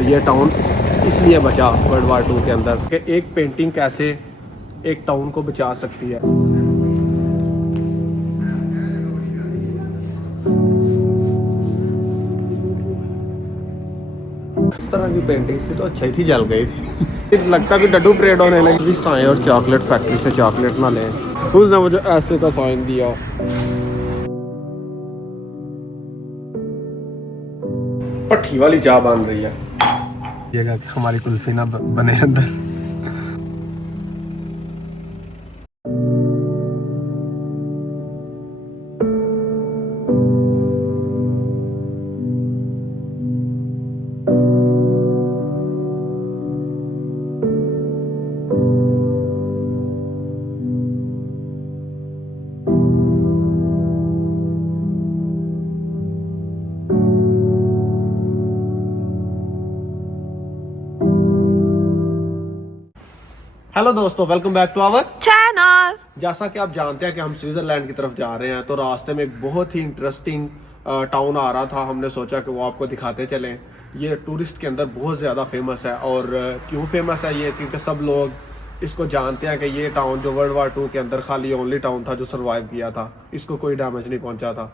और ये टाउन इसलिए बचा वर्ल्ड वार 2 के अंदर कि एक पेंटिंग कैसे एक टाउन को बचा सकती है। इस तरह की पेंटिंग्स थी तो अच्छी थी, जल गई थी। लगता कि डड्डू परेड होने लगी। साए और चॉकलेट फैक्ट्री से चॉकलेट ना लें, उसने मुझे ऐसे का फाइन दिया। पट्टी वाली चाय बन रही है, ये हमारी कुल्फी ना बने अंदर। हेलो दोस्तों, welcome back to our channel. जैसा कि आप जानते हैं कि हम स्विट्जरलैंड की तरफ जा रहे हैं, तो रास्ते में एक बहुत ही इंटरेस्टिंग टाउन आ रहा था। हमने सोचा कि वो आपको दिखाते चलें। ये टूरिस्ट के अंदर बहुत ज़्यादा फेमस है। और क्यों फेमस है ये, क्योंकि सब लोग इसको जानते हैं कि ये टाउन जो वर्ल्ड वार 2 के अंदर खाली ओनली टाउन था जो सर्वाइव किया था, इसको कोई डैमेज नहीं पहुंचा था।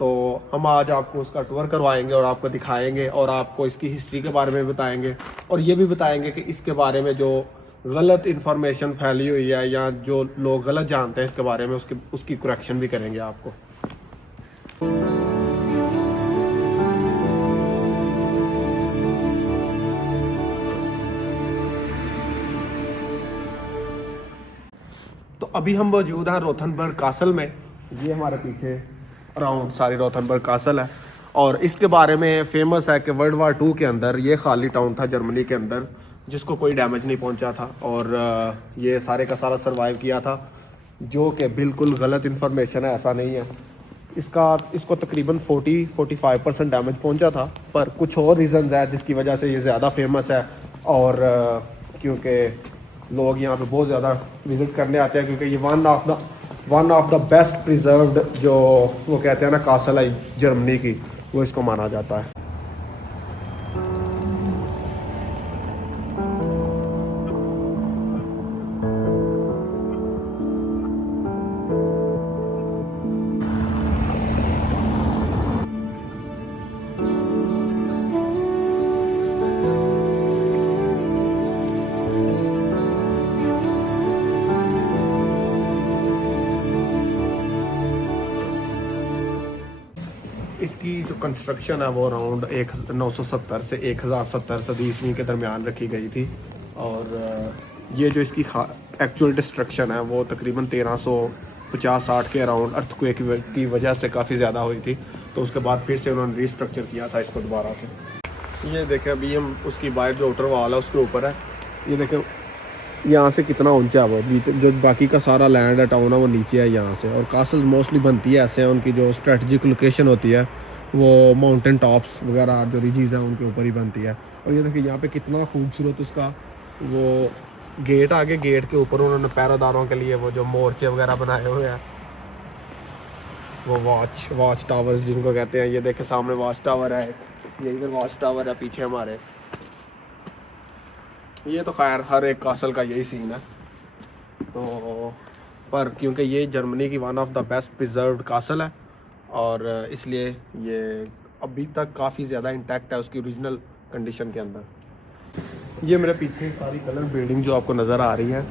तो हम आज आपको उसका टूर करवाएंगे और आपको दिखाएंगे और आपको इसकी हिस्ट्री के बारे में बताएंगे और ये भी बताएंगे कि इसके बारे में जो गलत इन्फॉर्मेशन फैली हुई है या जो लोग गलत जानते हैं इसके बारे में उसकी करेक्शन भी करेंगे आपको। तो अभी हम मौजूद हैं रोथनबर्ग कासल में। ये हमारे पीछे अराउंड सारी रोथनबर्ग कासल है और इसके बारे में फेमस है कि वर्ल्ड वार 2 के अंदर ये खाली टाउन था जर्मनी के अंदर, जिसको कोई डैमेज नहीं पहुंचा था और ये सारे का सारा सरवाइव किया था, जो कि बिल्कुल गलत इन्फॉर्मेशन है, ऐसा नहीं है। इसको तकरीबन 40-45% डैमेज पहुंचा था, पर कुछ और रीज़न्स है जिसकी वजह से ये ज़्यादा फेमस है। और क्योंकि लोग यहाँ पे बहुत ज़्यादा विज़िट करने आते हैं, क्योंकि ये one of the best preserved जो वो कहते हैं ना कासल है जर्मनी की, वो इसको माना जाता है। इसकी जो कंस्ट्रक्शन है वो अराउंड 970 से 1070 सदी ईस्वी के दरमियान रखी गई थी। और ये जो इसकी एक्चुअल डिस्ट्रक्शन है वो तकरीबन 1350-60 के अराउंड अर्थक्वेक की वजह से काफ़ी ज़्यादा हुई थी। तो उसके बाद फिर से उन्होंने रिस्ट्रक्चर किया था इसको दोबारा से। ये देखें, अभी हम उसकी बाहर जो आउटर वॉल है उसके ऊपर है। ये देखें यहाँ से कितना ऊंचा है वो, जो बाकी का सारा लैंड है टाउन है वो नीचे है यहाँ से। और कासल मोस्टली बनती है ऐसे हैं, उनकी जो स्ट्रेटजिक लोकेशन होती है वो माउंटेन टॉप्स वगैरह जो रिजीज हैं उनके ऊपर ही बनती है। और ये देखिए यहाँ पे कितना खूबसूरत उसका वो गेट, आगे गेट के ऊपर उन्होंने पहरेदारों के लिए वो जो मोर्चे वगैरह बनाए हुए हैं, वो वॉच टावर्स जिनको कहते हैं। ये देखे सामने वॉच टावर है, ये इधर वॉच टावर है पीछे हमारे। ये तो खैर हर एक कासल का यही सीन है। तो पर क्योंकि ये जर्मनी की one of the best preserved castle है और इसलिए ये अभी तक काफ़ी ज़्यादा इंटैक्ट है उसकी ओरिजिनल कंडीशन के अंदर। ये मेरे पीछे सारी कलर बिल्डिंग जो आपको नज़र आ रही है,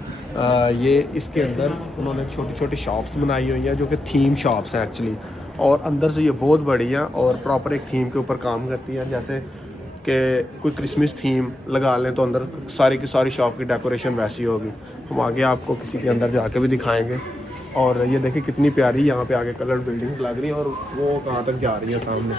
ये इसके अंदर उन्होंने छोटी छोटी शॉप्स बनाई हुई हैं जो कि थीम शॉप्स हैं एक्चुअली। और अंदर से ये बहुत बड़ी हैं और प्रॉपर एक थीम के ऊपर काम करती हैं। जैसे कि कोई क्रिसमस थीम लगा लें तो अंदर सारी की सारी शॉप की डेकोरेशन वैसी होगी। हम आगे आपको किसी के अंदर जाके भी दिखाएंगे। और ये देखिए कितनी प्यारी यहाँ पे आगे कलर बिल्डिंग्स लग रही हैं और वो कहाँ तक जा रही है सामने।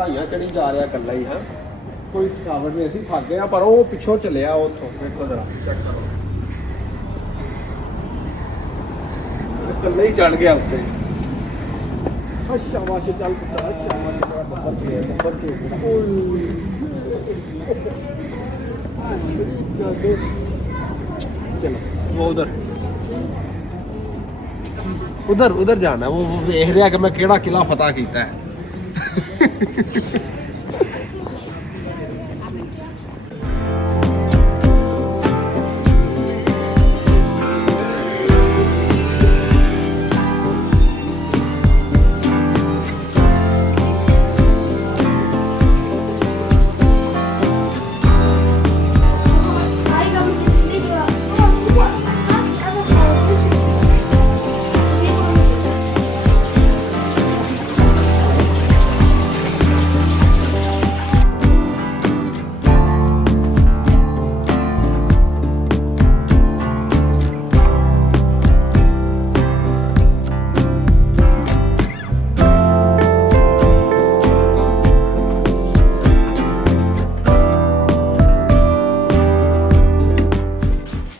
चढ़ाइयां चढ़ी जा रहा कल्ला ही है, कोई थकावट नहीं, ऐसी थक गए पर वो पिछों चले आ उतों देखो जरा चेक करो, कल्ला ही चढ़ गया उत्ते। शाबाश चल पुत्तर, शाबाश नंबर 6 चलो वो उधर उधर जाना, वो देख रहा कि मैं केड़ा किला फतह किया है।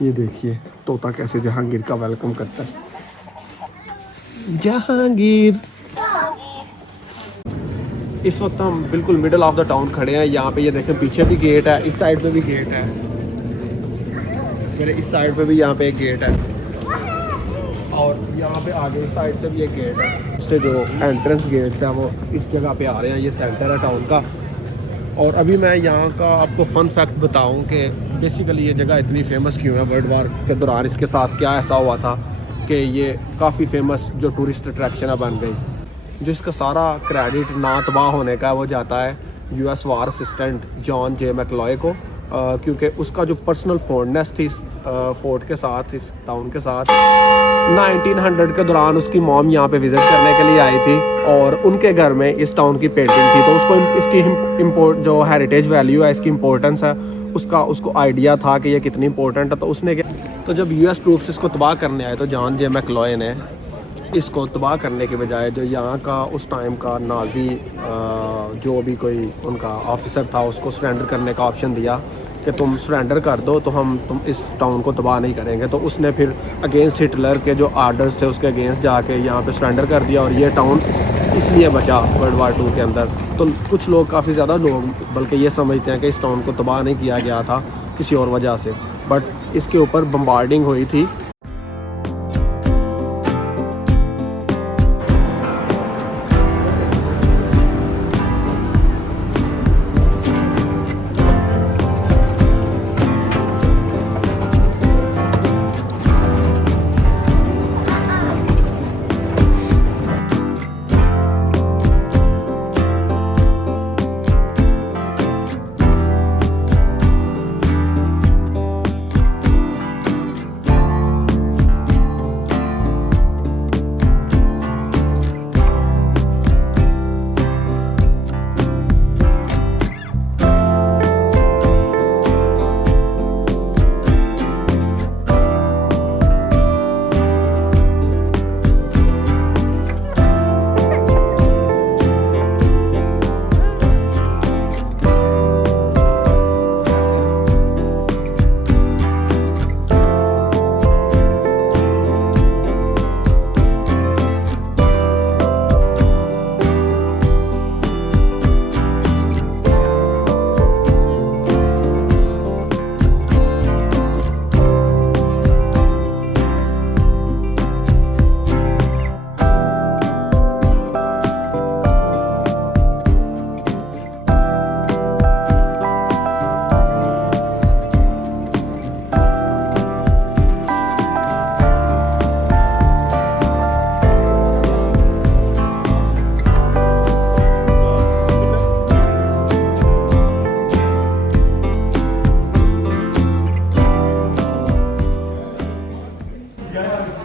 ये देखिए तोता कैसे जहांगीर का वेलकम करता है। जहांगीर, इस वक्त हम बिल्कुल मिडल ऑफ द टाउन खड़े हैं। यहाँ पे ये देखें पीछे भी गेट है, इस साइड पे भी गेट है, मेरे इस साइड पे भी यहाँ पे एक गेट है, और यहाँ पे आगे इस साइड से भी एक गेट है। उससे जो एंट्रेंस गेट्स है वो इस जगह पे आ रहे हैं, ये सेंटर है टाउन का। और अभी मैं यहाँ का आपको फ़न फैक्ट बताऊँ कि बेसिकली ये जगह इतनी फेमस क्यों है। वर्ल्ड वार के दौरान इसके साथ क्या ऐसा हुआ था कि ये काफ़ी फेमस जो टूरिस्ट अट्रैक्शन बन गई। जिसका सारा क्रेडिट ना तबाह होने का वो जाता है US वार असिस्टेंट जॉन जे मैकलॉय को, क्योंकि उसका जो पर्सनल फॉन्डनेस थी इस फोर्ट के साथ, इस टाउन के साथ। 1900 के दौरान उसकी मॉम यहाँ पे विज़िट करने के लिए आई थी और उनके घर में इस टाउन की पेंटिंग थी, तो उसको इसकी इम्पोर्ट जो हेरिटेज वैल्यू है, इसकी इम्पोर्टेंस है, उसको आइडिया था कि ये कितनी इंपॉर्टेंट है। तो उसने तो जब US ट्रूप्स इसको तबाह करने आए तो जॉन जे मैकलॉय ने इसको तबाह करने के बजाय जो यहाँ का उस टाइम का नाजी जो भी कोई उनका ऑफिसर था उसको सरेंडर करने का ऑप्शन दिया कि तुम सरेंडर कर दो तो तुम इस टाउन को तबाह नहीं करेंगे। तो उसने फिर अगेंस्ट हिटलर के जो आर्डर्स थे उसके अगेंस्ट जाके यहाँ पे सरेंडर कर दिया और ये टाउन इसलिए बचा वर्ल्ड वार 2 के अंदर। तो कुछ लोग, काफ़ी ज़्यादा लोग बल्कि ये समझते हैं कि इस टाउन को तबाह नहीं किया गया था किसी और वजह से, बट इसके ऊपर बम्बार्डिंग हुई थी।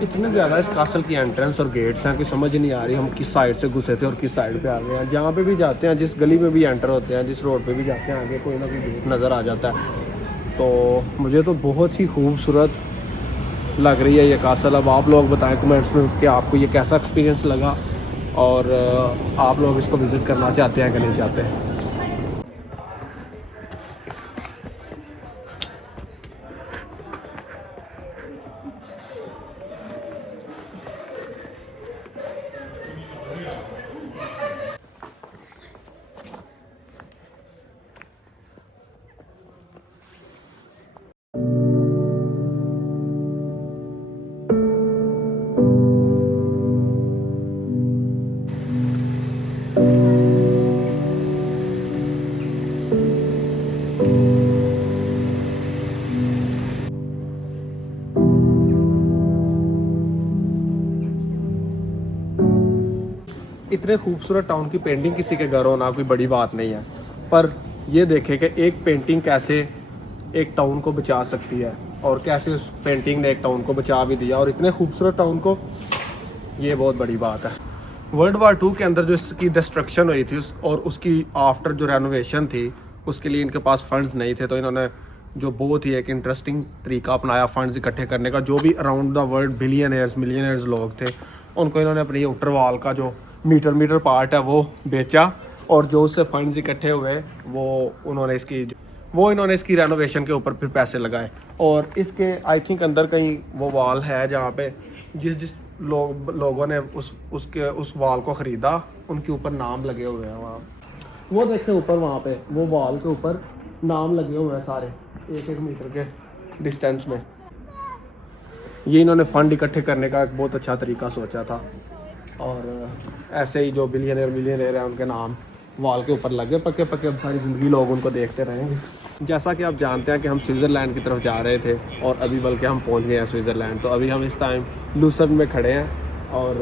इतने ज़्यादा इस कासल की एंट्रेंस और गेट्स हैं कि समझ नहीं आ रही हम किस साइड से घुसे थे और किस साइड पे आ गए हैं। जहाँ पे भी जाते हैं, जिस गली में भी एंटर होते हैं, जिस रोड पे भी जाते हैं, आगे कोई ना कोई गेट नज़र आ जाता है। तो मुझे तो बहुत ही खूबसूरत लग रही है ये कासल। अब आप लोग बताएं कमेंट्स में कि आपको ये कैसा एक्सपीरियंस लगा। और आप लोग इसको विज़िट करना चाहते हैं कि नहीं चाहते हैं। इतने खूबसूरत टाउन की पेंटिंग किसी के घर होना कोई बड़ी बात नहीं है, पर ये देखें कि एक पेंटिंग कैसे एक टाउन को बचा सकती है और कैसे उस पेंटिंग ने एक टाउन को बचा भी दिया, और इतने खूबसूरत टाउन को, ये बहुत बड़ी बात है। वर्ल्ड वार 2 के अंदर जो इसकी डिस्ट्रक्शन हुई थी और उसकी आफ्टर जो रेनोवेशन थी, उसके लिए इनके पास फंड्स नहीं थे, तो इन्होंने जो बहुत ही एक इंटरेस्टिंग तरीका अपनाया फंड्स इकट्ठे करने का। जो भी around the world billionaires millionaires लोग थे, उनको इन्होंने अपनी आउटर वॉल का जो मीटर पार्ट है वो बेचा, और जो उससे फंड्स इकट्ठे हुए वो इन्होंने इसकी रेनोवेशन के ऊपर फिर पैसे लगाए। और इसके आई थिंक अंदर कहीं वो वॉल है जहाँ पे जिस लोगों ने उस वॉल को ख़रीदा, उनके ऊपर नाम लगे हुए हैं वहाँ। वो देखें ऊपर, वहाँ पे वो वॉल के ऊपर नाम लगे हुए हैं सारे, 1-1 मीटर के डिस्टेंस में। ये इन्होंने फंड इकट्ठे करने का एक बहुत अच्छा तरीका सोचा था, और ऐसे ही जो मिलियनेयर हैं उनके नाम वॉल के ऊपर लगे पक्के पक्के, अब सारी ज़िंदगी लोग उनको देखते रहेंगे। जैसा कि आप जानते हैं कि हम स्विट्ज़रलैंड की तरफ जा रहे थे, और अभी बल्कि हम पहुंच गए हैं स्विट्ज़रलैंड। तो अभी हम इस टाइम लूसर्न में खड़े हैं, और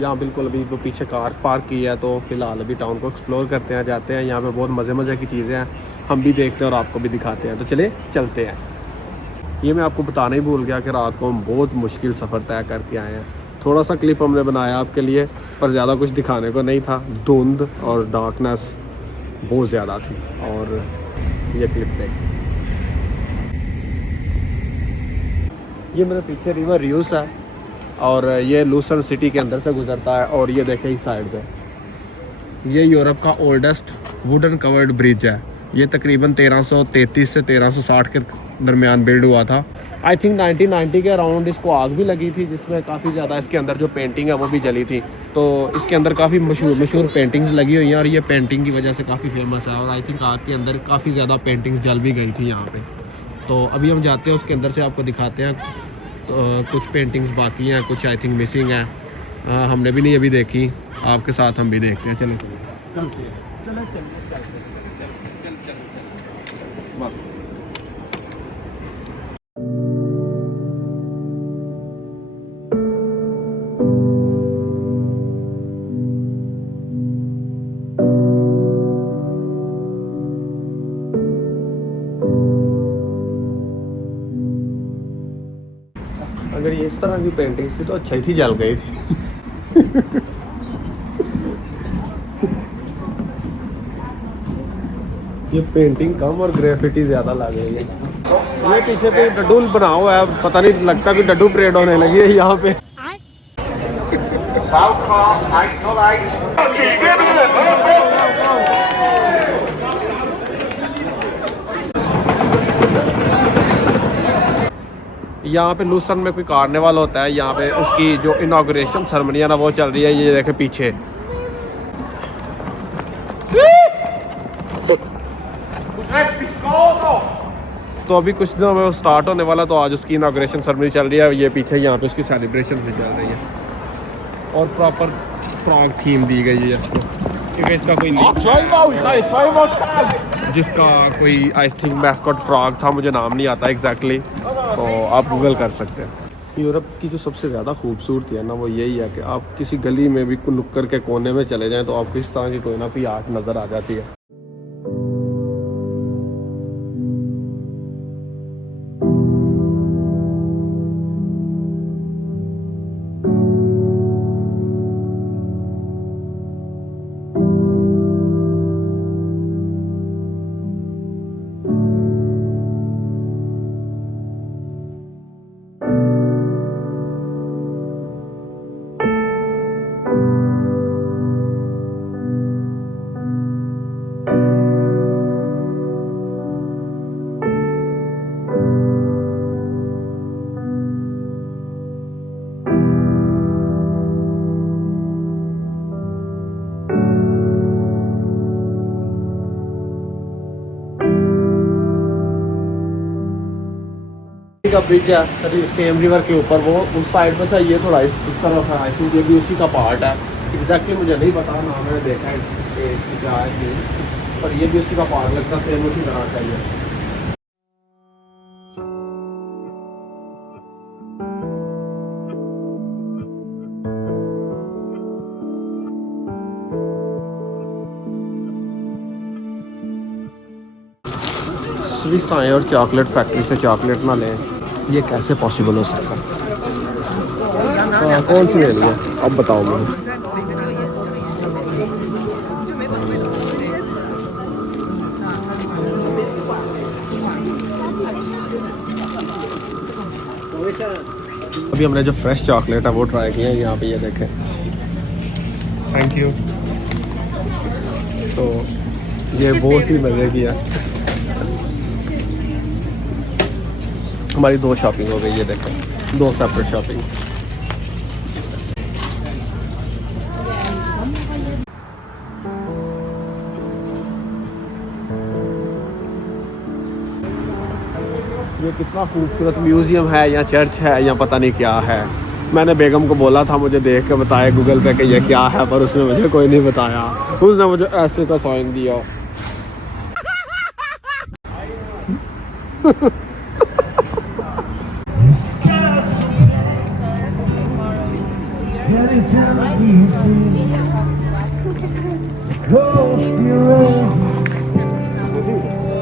यहाँ बिल्कुल अभी वो पीछे कार पार्क की है। तो फ़िलहाल अभी टाउन को एक्सप्लोर करते हैं, जाते हैं। यहाँ पे बहुत मज़े की चीज़ें हैं, हम भी देखते हैं और आपको भी दिखाते हैं। तो चले चलते हैं। ये मैं आपको बताना ही भूल गया कि रात को हम बहुत मुश्किल सफ़र तय करके आए हैं। थोड़ा सा क्लिप हमने बनाया आपके लिए, पर ज़्यादा कुछ दिखाने को नहीं था। धुंध और डार्कनेस बहुत ज़्यादा थी। और ये क्लिप देख, ये मेरे पीछे रिवर रियूस है, और ये लूसन सिटी के अंदर से गुजरता है। और ये देखें इस साइड पे, ये यूरोप का ओल्डेस्ट वुडन कवर्ड ब्रिज है। ये तकरीबन 1333 से 1360 के दरमियान बिल्ड हुआ था। आई थिंक 1990 के अराउंड इसको आग भी लगी थी, जिसमें काफ़ी ज़्यादा इसके अंदर जो पेंटिंग है वो भी जली थी। तो इसके अंदर काफ़ी मशहूर पेंटिंग्स लगी हुई हैं, और ये पेंटिंग की वजह से काफ़ी फेमस है। और आई थिंक आग के अंदर काफ़ी ज़्यादा पेंटिंग्स जल भी गई थी यहाँ पे। तो अभी हम जाते हैं उसके अंदर से, आपको दिखाते हैं। तो कुछ पेंटिंग्स बाकी हैं, कुछ आई थिंक मिसिंग है। हमने भी नहीं अभी देखी, आपके साथ हम भी देखते हैं। चलो चलते हैं, बस। अगर ये इस तरह की पेंटिंग्स थी तो अच्छा ही थी, जल गई थी। ये पेंटिंग कम और ग्रेफिटी ज़्यादा लग रही है। ये पीछे तो डड्डू बना हुआ है, पता नहीं लगता कि डड्डू परेड होने लगी है यहाँ पे। यहाँ पे लूसन में कोई कार्निवल होता है, यहाँ पे उसकी जो इनॉग्रेशन सेरेमनी है ना वो चल रही है। ये देखे पीछे, तो अभी कुछ दिनों में वो स्टार्ट होने वाला। तो आज उसकी इनॉग्रेशन सेरेमनी चल रही है। ये पीछे यहाँ पे उसकी सेलिब्रेशन भी चल रही है, और प्रॉपर फ्रॉग थीम दी गई है इसको, क्योंकि इसका कोई जिसका कोई आई थिंक मैस्कॉट फ्रॉग था, मुझे नाम नहीं आता एग्जैक्टली, तो आप गूगल कर सकते हैं। यूरोप की जो सबसे ज़्यादा खूबसूरती है ना वो यही है कि आप किसी गली में भी नुक्कड़ के कोने में चले जाएं तो आपको इस तरह की कोई ना कोई आर्ट नज़र आ जाती है। का ब्रिज है सेम रिवर के ऊपर, वो उस साइड में था, ये थोड़ा इस तरफ है। आई थिंक ये भी उसी का पार्ट है। एग्जैक्टली मुझे नहीं पता, ना मैंने देखा है कि इसकी क्या है, पर ये भी उसी का पार्ट लगता है, सेम उसी तरह का ही है। स्विस आए और चॉकलेट फैक्ट्री से चॉकलेट ना लें, ये कैसे पॉसिबल हो सकता है? हाँ, कौन सी लेनी है अब बताओ मुझे। अभी हमने जो फ्रेश चॉकलेट है वो ट्राई किया है, यहाँ पे ये देखें। Thank you. तो ये बहुत ही मज़े की है। हमारी 2 शॉपिंग हो गई, ये देखें, 2 सेपरेट शॉपिंग। ये कितना खूबसूरत म्यूज़ियम है या चर्च है या पता नहीं क्या है। मैंने बेगम को बोला था मुझे देख के बताए गूगल पे कि ये क्या है, पर उसने मुझे कोई नहीं बताया। उसने मुझे ऐसे का साइन दिया।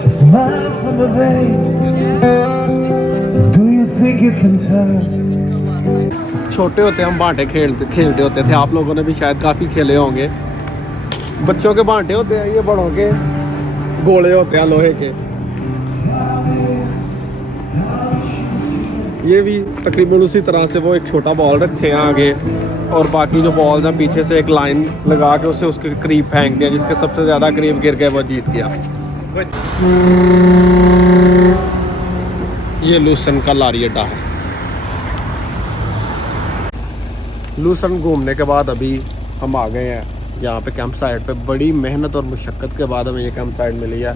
Smile from a vein. Do you think you can tell? छोटे होते हम बांटे खेलते होते थे, आप लोगों ने भी शायद काफ़ी खेले होंगे। बच्चों के बांटे होते हैं, ये बड़ों के गोले होते हैं लोहे के। ये भी तकरीबन उसी तरह से, वो एक छोटा बॉल रखते हैं आगे और बाकी जो बॉल्स हैं पीछे से एक लाइन लगा के उसे उसके करीब फेंक दिया, जिसके सबसे ज़्यादा करीब गिर गए वो जीत गया। ये लूसन का लारी अड्डा है। लूसन घूमने के बाद अभी हम आ गए हैं यहाँ पे कैंप साइट पे। बड़ी मेहनत और मुशक्क़त के बाद हमें ये कैंप साइट मिली है।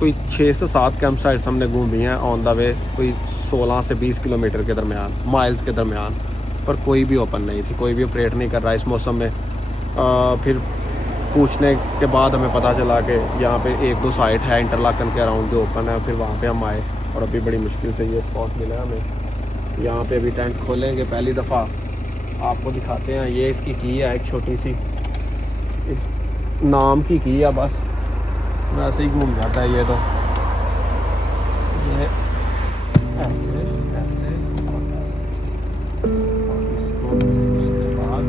कोई 6 से 7 कैंप साइट्स हमने घूमी हैं ऑन द वे, कोई 16 से 20 किलोमीटर के दरमियान, माइल्स के दरमियान, पर कोई भी ओपन नहीं थी, कोई भी ऑपरेट नहीं कर रहा इस मौसम में। फिर पूछने के बाद हमें पता चला कि यहाँ पे 1-2 साइट है इंटरलाकन के अराउंड जो ओपन है। फिर वहाँ पे हम आए और अभी बड़ी मुश्किल से ये स्पॉट मिला हमें। यहाँ पे अभी टेंट खोलेंगे, पहली दफ़ा आपको दिखाते हैं। ये इसकी की है एक छोटी सी, इस नाम की है बस, वैसे ही घूम जाता है ये। तो ये ऐसे ऐसे और इसको उसके बाद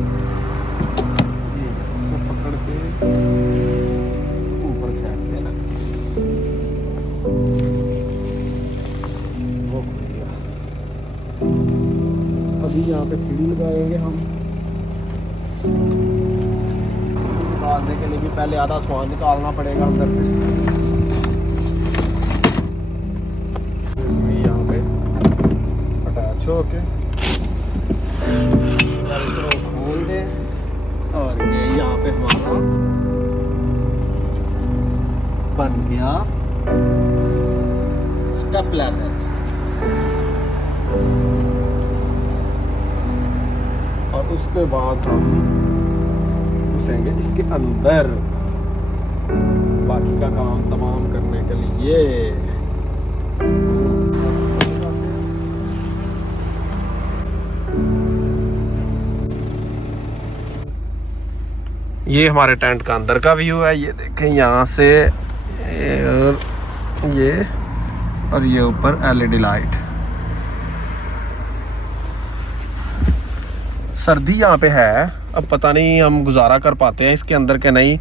ये से पकड़ के ऊपर खींचते हैं। वो खुल गया। अभी यहाँ पे सीढ़ी लगाएंगे हम। निकालने के लिए भी पहले आधा सामान निकालना पड़ेगा अंदर से। यहाँ पे अटैच हो के खोल दे और ये यहाँ पे हमारा बन गया स्टेप लैडर। और उसके बाद हम घुसेंगे इसके अंदर बाकी का काम तमाम करने के लिए। ये हमारे टेंट का अंदर का व्यू है। ये देखें यहाँ से और ये ऊपर LED लाइट। सर्दी यहाँ पे है, अब पता नहीं हम गुजारा कर पाते हैं इसके अंदर के नहीं,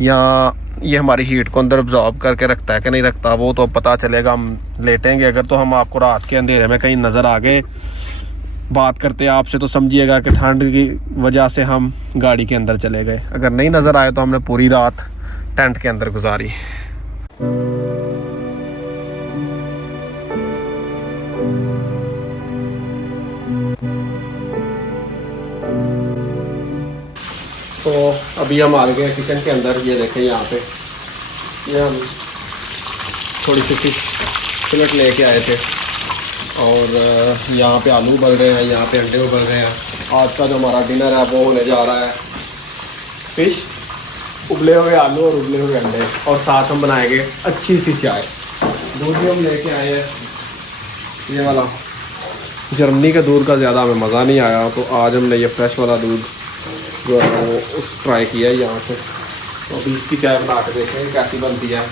या ये हमारी हीट को अंदर अब्जॉर्ब करके रखता है कि नहीं रखता, वो तो अब पता चलेगा। हम लेटेंगे अगर तो हम आपको रात के अंधेरे में कहीं नज़र आ गए बात करते आपसे तो समझिएगा कि ठंड की वजह से हम गाड़ी के अंदर चले गए। अगर नहीं नज़र आए तो हमने पूरी रात टेंट के अंदर गुजारी। तो अभी हम आ गए किचन के अंदर। ये देखें यहाँ पे ये हम थोड़ी सी फिश फिलेट लेके आए थे, और यहाँ पे आलू उबल रहे हैं, यहाँ पे अंडे उबल रहे हैं। आज का जो हमारा डिनर है वो होने जा रहा है फिश, उबले हुए आलू और उबले हुए अंडे, और साथ हम बनाएंगे अच्छी सी चाय। दूध भी हम लेके आए हैं ये वाला। जर्मनी के दूध का ज़्यादा हमें मज़ा नहीं आया, तो आज हमने ये फ्रेश वाला दूध जो है वो उस ट्राई किया है यहाँ से। तो अभी इसकी चाय बना के देखेंगे कैसी बनती है,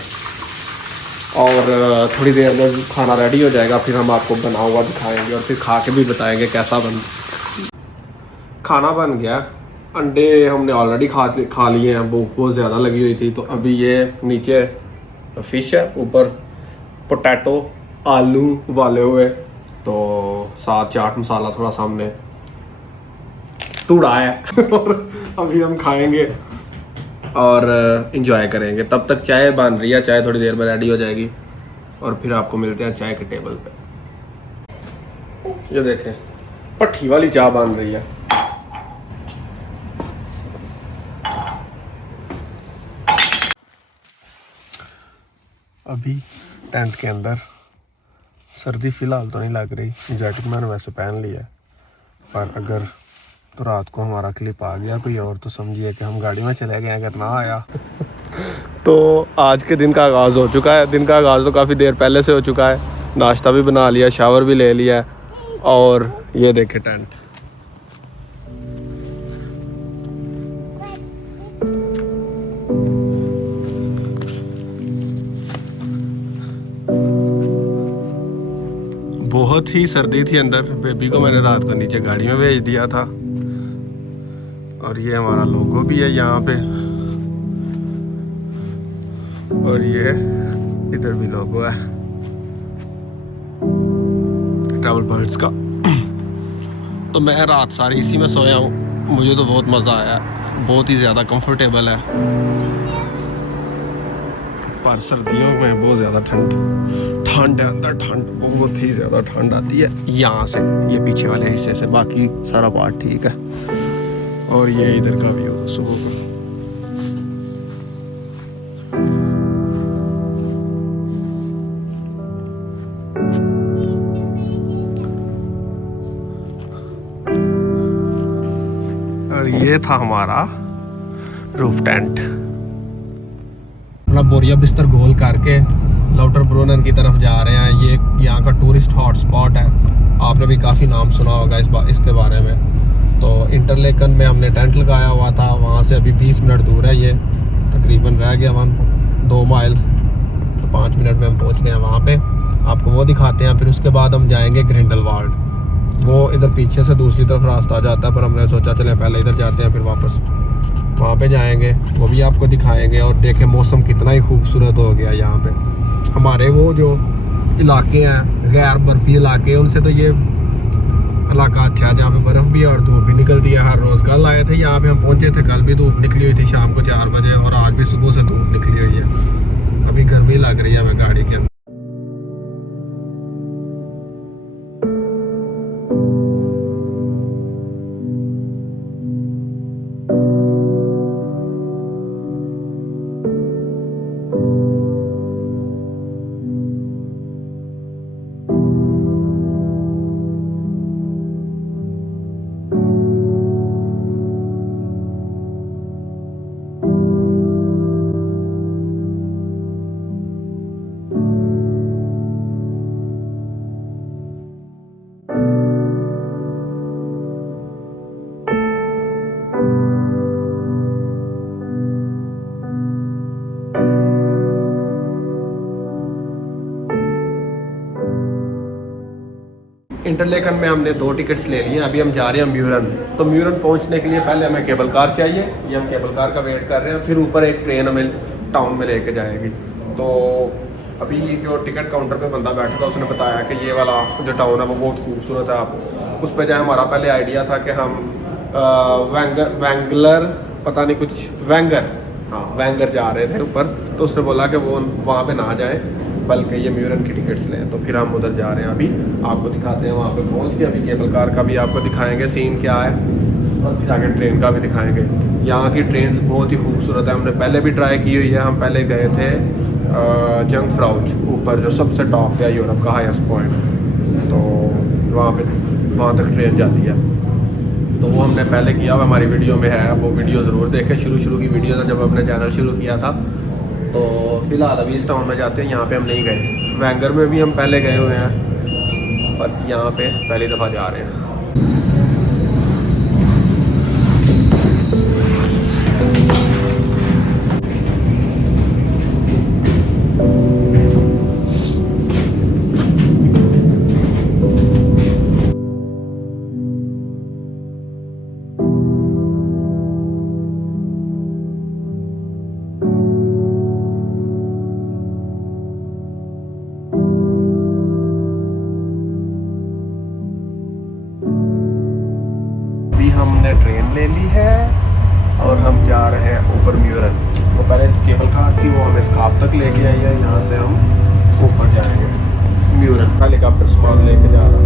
और थोड़ी देर में खाना रेडी हो जाएगा, फिर हम आपको बना हुआ दिखाएंगे और फिर खा के भी बताएंगे कैसा बन। खाना बन गया, अंडे हमने ऑलरेडी खा लिए हैं, भूख बहुत ज़्यादा लगी हुई थी। तो अभी ये नीचे फ़िश है, ऊपर पोटैटो आलू उबाले हुए, तो साथ चाट मसाला थोड़ा सामने तूड़ा है और अभी हम खाएंगे और इंजॉय करेंगे। तब तक चाय बन रही है, चाय थोड़ी देर में रेडी हो जाएगी और फिर आपको मिलते हैं चाय के टेबल पे। ये देखें पट्टी वाली चाय बन रही है। अभी टेंट के अंदर सर्दी फ़िलहाल तो नहीं लग रही, जैकेट मैंने वैसे पहन लिया है, पर अगर तो रात को हमारा क्लिप आ गया कोई और तो समझिए कि हम गाड़ी में चले गए अगर ना आया। तो आज के दिन का आगाज़ हो चुका है। दिन का आगाज़ तो काफ़ी देर पहले से हो चुका है। नाश्ता भी बना लिया, शावर भी ले लिया है, और ये देखे टेंट। बहुत ही सर्दी थी अंदर। बेबी को मैंने रात को नीचे गाड़ी में भेज दिया था, और ये हमारा लोगो भी है यहाँ पे, और ये इधर भी लोगो है ट्रैवल बर्ड्स का। तो मैं रात सारी इसी में सोया हूँ, मुझे तो बहुत मज़ा आया, बहुत ही ज़्यादा कंफर्टेबल है। पर सर्दियों में बहुत ज़्यादा ठंड है अंदर, ठंड बहुत ही ज़्यादा ठंड आती है यहाँ से, ये पीछे वाले हिस्से से, बाकी सारा पार्ट ठीक है। और ये इधर का भी होता सुबह को। और ये था हमारा रूफ टेंट। अपना बोरिया बिस्तर गोल करके लाउटरब्रुनन की तरफ जा रहे हैं। ये यहाँ का टूरिस्ट हॉट स्पॉट है, आपने भी काफ़ी नाम सुना होगा इसके बारे में। तो इंटरलेकन में हमने टेंट लगाया हुआ था, वहाँ से अभी 20 मिनट दूर है, ये तकरीबन रह गया 2 माइल, तो 5 मिनट में हम पहुँच रहे हैं वहाँ पे। आपको वो दिखाते हैं। फिर उसके बाद हम जाएंगे ग्रिंडलवाल्ड, वो इधर पीछे से दूसरी तरफ रास्ता जाता है, पर हमने सोचा चले पहले इधर जाते हैं, फिर वापस वहाँ पे जाएंगे, वो भी आपको दिखाएंगे। और देखें मौसम कितना ही खूबसूरत हो गया यहाँ पे। हमारे वो जो इलाके हैं गैर बर्फी इलाके, उनसे तो ये इलाका अच्छा है, जहाँ पे बर्फ़ भी है और धूप भी निकलती है हर रोज़। कल आए थे यहाँ पे, हम पहुँचे थे, कल भी धूप निकली हुई थी शाम को 4 बजे, और आज भी सुबह से धूप निकली हुई है। अभी गर्मी लग रही है हमें गाड़ी के अंदर। इंटरलेकन में हमने 2 टिकट्स ले लिए। अभी हम जा रहे हैं म्यूरन। तो म्यूरन पहुंचने के लिए पहले हमें केबल कार चाहिए, ये हम केबल कार का वेट कर रहे हैं। फिर ऊपर एक ट्रेन हमें टाउन में लेके जाएगी। तो अभी जो टिकट काउंटर पे बंदा बैठा था उसने बताया कि ये वाला जो टाउन है वो बहुत खूबसूरत है, आप उस पर जाए। हमारा पहले आइडिया था कि हम वैंगलर पता नहीं कुछ वैंगर जा रहे थे ऊपर, तो उसने बोला कि वो वहाँ पे ना जाए, बल्कि ये म्यूरन की टिकट्स लें। तो फिर हम उधर जा रहे हैं, अभी आपको दिखाते हैं वहाँ पे पहुँच के। अभी केबल कार का भी आपको दिखाएंगे सीन क्या है, और फिर आगे ट्रेन का भी दिखाएंगे। यहाँ की ट्रेन बहुत ही खूबसूरत है, हमने पहले भी ट्राई की हुई है। हम पहले गए थे जंगफ्राउच ऊपर, जो सबसे टॉप है यूरोप का हाईएस्ट पॉइंट। तो वहाँ तक ट्रेन जाती है। तो वो हमने पहले किया हुआ, हमारी वीडियो में है, वो वीडियो ज़रूर देखें। शुरू की वीडियो था जब अपने चैनल शुरू किया था। तो फ़िलहाल अभी इस टाउन में जाते हैं, यहाँ पे हम नहीं गए। वैंगर में भी हम पहले गए हुए हैं, पर यहाँ पे पहली दफ़ा जा रहे हैं। हमने ट्रेन ले ली है और हम जा रहे हैं ऊपर म्यूरन। वो पहले केबल कार थी, वो हमें स्काप तक लेके आई है। यहाँ से हम ऊपर जाएंगे म्यूरन। हेलीकॉप्टर सामान लेके जा रहा है।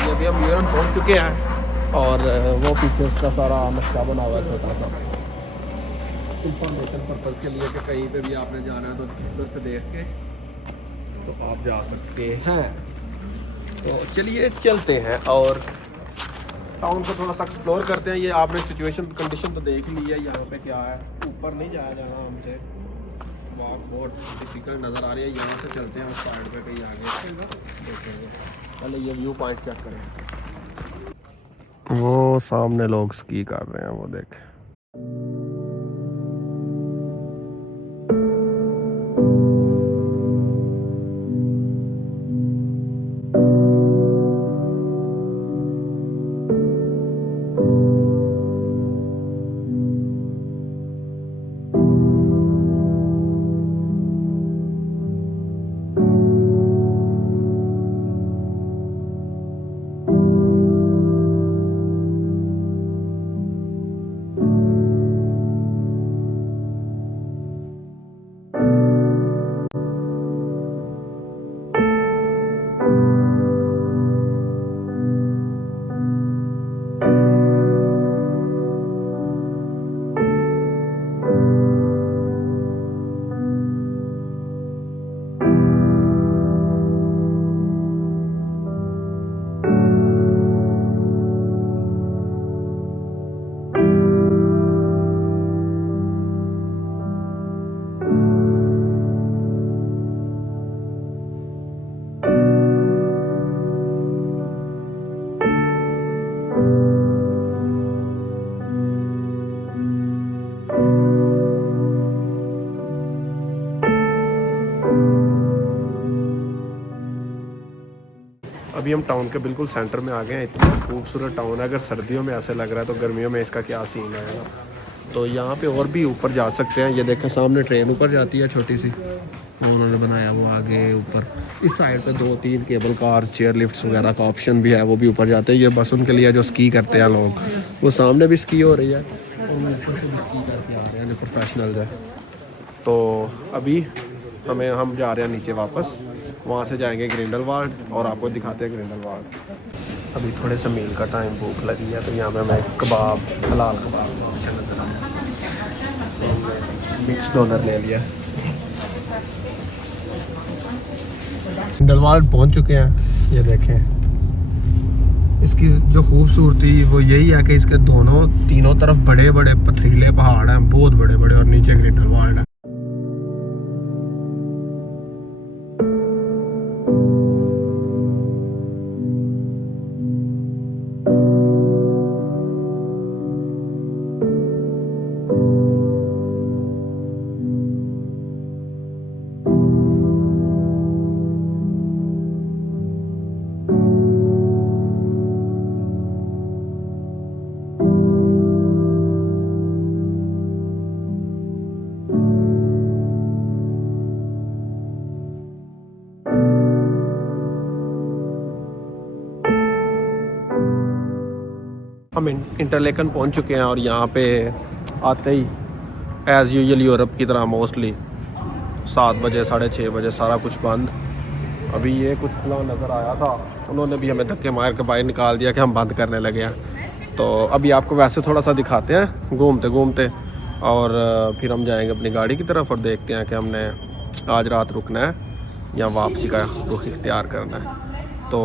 ये अभी हम म्यूरन पहुँच चुके हैं और वो पीछे उसका सारा नक्शा बना हुआ है छोटा सा, इंफॉर्मेशन पर्पज़ के लिए कि कहीं पे भी आपने जाना है तो उधर से देख के तो आप जा सकते हैं। तो चलिए चलते हैं और टाउन को थोड़ा सा एक्सप्लोर करते हैं। ये आपने सिचुएशन कंडीशन तो देख ली है, यहाँ पे क्या है, ऊपर नहीं जाया जा रहा हमसे, वॉक बहुत डिफिकल्ट नज़र आ रही है। यहाँ से चलते हैं उस साइड पे कहीं आगे देखेंगे। पहले ये व्यू पॉइंट चेक करें। वो सामने लोग स्की कर रहे हैं, वो देखें। अभी हम टाउन के बिल्कुल सेंटर में आ गए हैं। इतना खूबसूरत टाउन है, अगर सर्दियों में ऐसे लग रहा है तो गर्मियों में इसका क्या सीन है ना। तो यहाँ पे और भी ऊपर जा सकते हैं। ये देखें सामने ट्रेन ऊपर जाती है छोटी सी, वो उन्होंने बनाया वो आगे ऊपर। इस साइड पे 2-3 केबल कार, चेयर लिफ्ट्स वगैरह का ऑप्शन भी है, वो भी ऊपर जाते हैं। ये बस उनके लिए जो स्की करते हैं लोग, वो सामने भी स्की हो रही है और ऊपर से भी स्की करके आ रहे हैं जो प्रोफेशनल्स है। तो अभी हम जा रहे हैं नीचे वापस, वहाँ से जाएंगे ग्रिंडलवाल्ड और आपको दिखाते हैं ग्रिंडलवाल्ड। अभी थोड़े से मील का टाइम, भूख लगी है, तो यहाँ पे हमें कबाब, हलाल कबाब का ऑप्शन नजर आ रहा है। मिक्स डोनर ले लिया। ग्रिंडलवाल्ड पहुँच चुके हैं। ये देखें, इसकी जो खूबसूरती वो यही है कि इसके तीनों तरफ बड़े बड़े पथरीले पहाड़ हैं, बहुत बड़े बड़े, और नीचे ग्रिंडलवाल्ड है। हम इंटरलेकन पहुंच चुके हैं और यहाँ पे आते ही एज़ यूजुअल यूरोप की तरह मोस्टली 7 बजे 6:30 बजे सारा कुछ बंद। अभी ये कुछ खुला नज़र आया था, उन्होंने भी हमें धक्के मार के बाहर निकाल दिया कि हम बंद करने लगे हैं। तो अभी आपको वैसे थोड़ा सा दिखाते हैं घूमते घूमते, और फिर हम जाएंगे अपनी गाड़ी की तरफ और देखते हैं कि हमने आज रात रुकना है या वापसी का रुख इख्तियार करना है। तो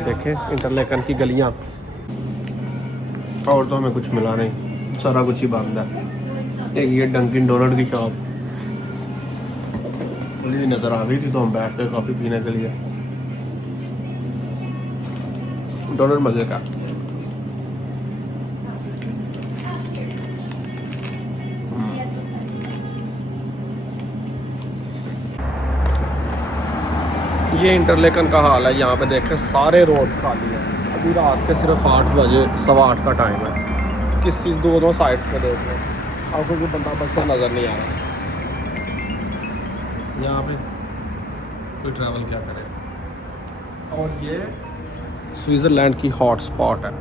देखें इंटरलेकन की गलियाँ, और तो हमें कुछ मिला नहीं, सारा कुछ ही बंद है। एक ये डंकिन डोनट की शॉप खुली नज़र आ गई थी तो हम बैठ गए कॉफ़ी पीने के लिए। डोनट मज़े का। ये इंटरलेकन का हाल है। यहाँ पे देखें सारे रोड खाली हैं। अभी रात के सिर्फ 8 बजे, 8:15 का टाइम है। किस चीज़ दोनों साइड्स पे देख रहे हैं, आपको कोई बंदा बच्चा नज़र नहीं आ रहा। यहाँ पे कोई ट्रैवल क्या करे। और ये स्विट्ज़रलैंड की हॉट स्पॉट है।